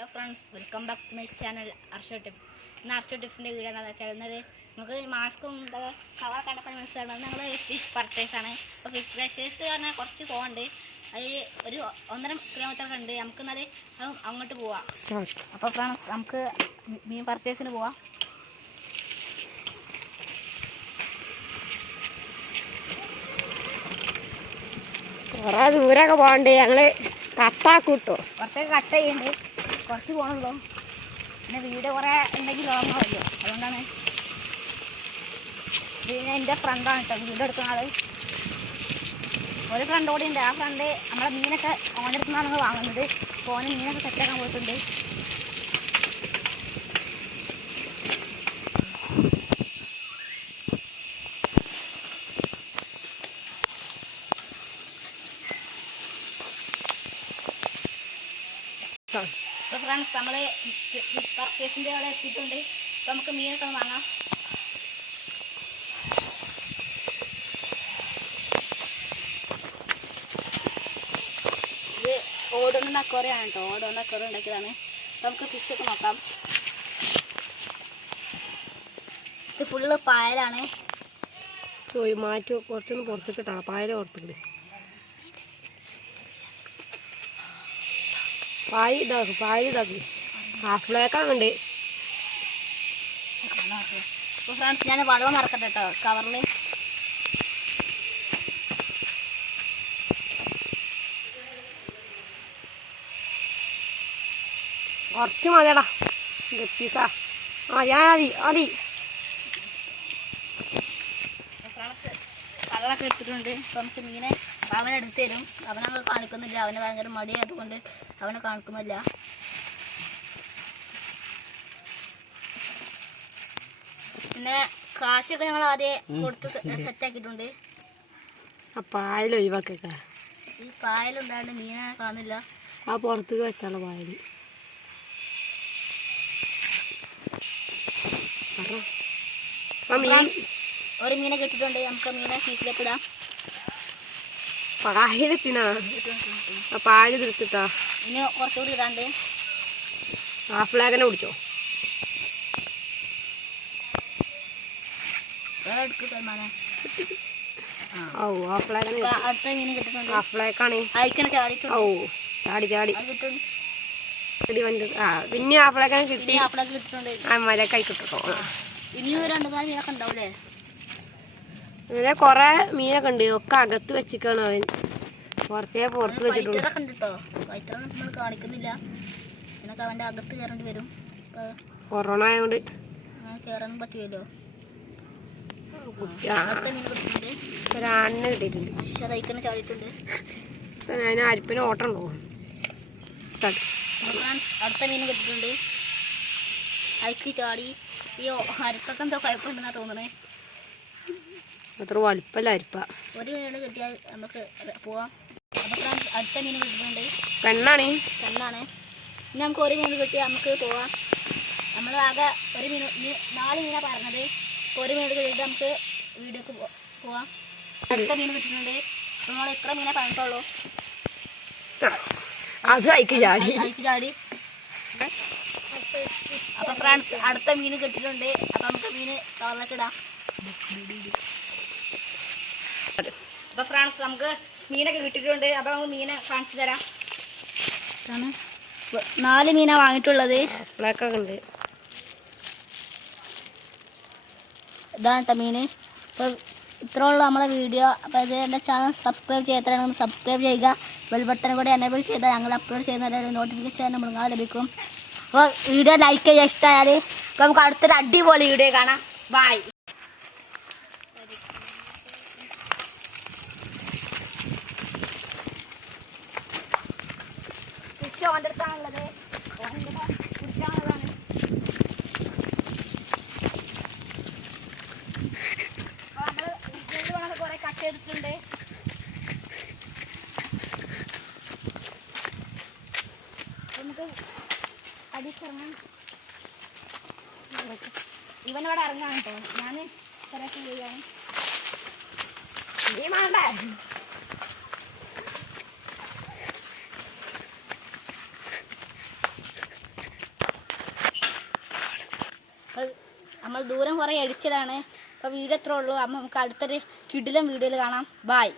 Hello friends, welcome back to my channel Arsho tips. ഇന്ന് Arsho ടിപ്സിൻ്റെ video എന്താണെന്ന് വെച്ചാൽ നമുക്ക് മാസ്കും കവർ കണ്ടപ്പോൾ മനസ്സിലാവുന്നത് ഞങ്ങൾ ഫിഷ് പർച്ചേസാണ്. അപ്പോൾ ഫിഷ് പർച്ചേസ് പറഞ്ഞാൽ കുറച്ച് പോകണ്ട്, അതിൽ ഒരു 1.5 കിലോമീറ്റർ ഉണ്ട്. നമുക്ക് എന്നാൽ അങ്ങോട്ട് പോവാം. അപ്പോൾ ഫ്രണ്ട്സ്, നമുക്ക് മീൻ പർച്ചേസിന് പോവാം. കുറേ ദൂരമൊക്കെ പോകണ്ടേ, ഞങ്ങൾ കട്ടാക്കൂട്ടോ. കുറച്ചൊക്കെ കട്ട് ചെയ്യുന്നുണ്ട്, കുറച്ച് പോകണുള്ളൂ. പിന്നെ വീട് കുറേ ഉണ്ടെങ്കിൽ ലോങ്ങാവല്ലോ, അതുകൊണ്ടാണ്. പിന്നെ എൻ്റെ ഫ്രണ്ടാണ് കേട്ടോ വീട് എടുക്കുന്ന ആൾ. ഒരു ഫ്രണ്ട് കൂടി ഉണ്ട്. ആ ഫ്രണ്ട് നമ്മളെ മീനൊക്കെ ഓനെടുത്തുനിന്നാണ് നമ്മൾ വാങ്ങുന്നത്. അപ്പോൾ ഓന് മീനൊക്കെ സെറ്റാക്കാൻ പോയിട്ടുണ്ട്. അപ്പോൾ ഫ്രണ്ട്സ്, നമ്മൾ ഫിഷ് പർച്ചേസിൻ്റെ അവിടെ എത്തിയിട്ടുണ്ട്. അപ്പോൾ നമുക്ക് മീനൊക്കെ ഒന്ന് വാങ്ങാം. ഇത് ഓടുന്ന അക്വേറിയാണ് കേട്ടോ, ഓടുന്ന അക്വേറിയം ഉണ്ടാക്കിയതാണ്. അപ്പോൾ നമുക്ക് ഫിഷൊക്കെ നോക്കാം. ഇത് ഫുള്ള് പായലാണ്. മാറ്റി കുറച്ചൊന്ന് പുറത്തേക്കിട്ടാണ്, പായൽ പുറത്തേക്കിട്ട് പായൽ ഇതാക്കി ഹാഫിലേക്കാണുണ്ട്. അപ്പോൾ ഫ്രണ്ട്സ്, ഞാൻ വെള്ളം നിറക്കട്ടെ കേട്ടോ കവറിൽ. കുറച്ച് മതിയടാ, ഗപ്പീസാ. മതി. ഫ്രണ്ട്സ്, വെള്ളമൊക്കെ എടുത്തിട്ടുണ്ട്. അപ്പോൾ നമുക്ക് മീനെ അവനെടുത്ത് തരും. അവനങ്ങ് കാണിക്കുന്നില്ല, അവന് ഭയങ്കര മടിയായതുകൊണ്ട് അവനെ കാണിക്കുന്നില്ല. പിന്നെ കാശൊക്കെ ഞങ്ങൾ ആദ്യം കൊടുത്ത് സെറ്റാക്കിയിട്ടുണ്ട്. ആ പായൽ ഒഴിവാക്കിയേക്കാ. ഈ പായലുണ്ടായിട്ട് മീനെ കാണില്ല. ആ പുറത്തേക്ക് വെച്ചാളോ പായൽ. ഒരു മീനെ കിട്ടിയിട്ടുണ്ട്. നമുക്ക് മീനെ സീറ്റിലേക്ക് ഇടാം. പായലെത്തിനാ ആ പാല് തീർത്തിട്ടാ. ഇനി കുറച്ചുകൂടി ഇടാണ്ട്. ഹാഫിലേക്കനെ പിടിച്ചോ. അടുത്ത മീൻ കിട്ടുന്നുണ്ട്. ഹാഫിലേക്കാണ്. അയക്കണ ചാടിയിട്ടുണ്ട്. ചാടി പിന്നെ ഹാഫിലേക്കാണ് കിട്ടി. അപ്പളൊക്കെ കിട്ടുന്നുണ്ട്. മലക്കായി കിട്ടോ. ഇനിയും 2-4 മീനൊക്കെ ഉണ്ടാവൂലേ. അങ്ങനെ കൊറേ മീനൊക്കെ ഉണ്ട്. ഒക്കെ അകത്ത് വെച്ചിക്കാണ് അവൻ. കുറച്ചേ പുറത്ത് വെച്ചിട്ടുണ്ട്. ഉണ്ട് കേട്ടോ. വൈറ്ററൊന്നും നമ്മൾ കാണിക്കുന്നില്ല. പിന്നെ അവൻ്റെ അകത്ത് കയറേണ്ടി വരും. കൊറോണ ആയതുകൊണ്ട് കയറാനും പറ്റുമല്ലോ. ഒരാണിനെ കിട്ടിയിട്ടുണ്ട്. അശ്വതയ്ക്കനെ ചാടിയിട്ടുണ്ട്. അതിന് അരിപ്പിന് ഓട്ടം ഉണ്ടോ. അടുത്ത മീൻ കിട്ടിയിട്ടുണ്ട്. അരിക്ക് ചാടി. ഈ അരിക്കൊക്കെ എന്തോ കുഴപ്പമുണ്ടെന്നാണ് തോന്നണേ. അത്ര വലുപ്പല്ല അരിപ്പ. ഒരു മീനോട് കിട്ടിയാൽ നമുക്ക് പോവാം. അപ്പോൾ അടുത്ത മീൻ കിട്ടുന്നുണ്ട്. പെണ്ണാണ്. ഇനി നമുക്ക് ഒരു മീൻ കിട്ടിയാൽ നമുക്ക് പോവാം. നമ്മൾ ആകെ 4 മീനാണ് പറഞ്ഞത്. ഇപ്പോൾ ഒരു മീൻ കിട്ടിയിട്ട് നമുക്ക് വീഡിയോക്ക് പോവാം. അടുത്ത മീൻ കിട്ടുന്നുണ്ട്. അപ്പോൾ നമ്മൾ ഇത്ര മീനെ പറഞ്ഞിട്ടുള്ളൂ. അത് അയക്ക് ചാടി. അപ്പോൾ ഫ്രണ്ട്സ്, അടുത്ത മീൻ കിട്ടിയിട്ടുണ്ട്. അപ്പോൾ നമുക്ക് മീൻ കവറിലേക്ക് ഇടാം. അപ്പോൾ ഫ്രണ്ട്സ്, നമുക്ക് മീനൊക്കെ കിട്ടിയിട്ടുണ്ട്. അപ്പോൾ നമുക്ക് മീനെ കാണിച്ചു തരാം. 4 മീനാണ് വാങ്ങിയിട്ടുള്ളത്. ഉണ്ട്. ഇതാണ് കേട്ടോ മീൻ. അപ്പോൾ ഇത്രേ ഉള്ളൂ നമ്മളെ വീഡിയോ. അപ്പോൾ ഇത് എൻ്റെ ചാനൽ സബ്സ്ക്രൈബ് ചെയ്യാത്തവരാണെങ്കിൽ സബ്സ്ക്രൈബ് ചെയ്യുക. ബെൽ ബട്ടൺ കൂടെ എനേബിൾ ചെയ്താൽ ഞങ്ങൾ അപ്ലോഡ് ചെയ്യുന്ന നോട്ടിഫിക്കേഷൻ നമ്മൾ ലഭിക്കും. അപ്പോൾ വീഡിയോ ലൈക്ക് ചെയ്യുക ഇഷ്ടമായാൽ. അപ്പോൾ നമുക്ക് അടുത്തൊരു അടിപൊളി വീഡിയോ കാണാം. ബൈ. ഓൻ്റെ അടുത്താണുള്ളത്. കുടിക്കാനുള്ളതാണ്. അപ്പോൾ നമ്മൾ കുറേ കട്ട് ചെയ്തിട്ടുണ്ട്. നമുക്ക് അടിച്ചിറങ്ങാം. ഇവനോട് ഇറങ്ങാൻ കേട്ടോ. ഞാൻ കുറേ ചെയ്യാണ്. നീ വേണ്ടേ. അപ്പോൾ നമ്മൾ ദൂരം കുറേ അടിച്ചതാണ്. അപ്പോൾ വീഡിയോ എത്ര ഉള്ളൂ. അപ്പോൾ നമുക്ക് അടുത്തൊരു കിടിലം വീഡിയോയിൽ കാണാം. ബായ്.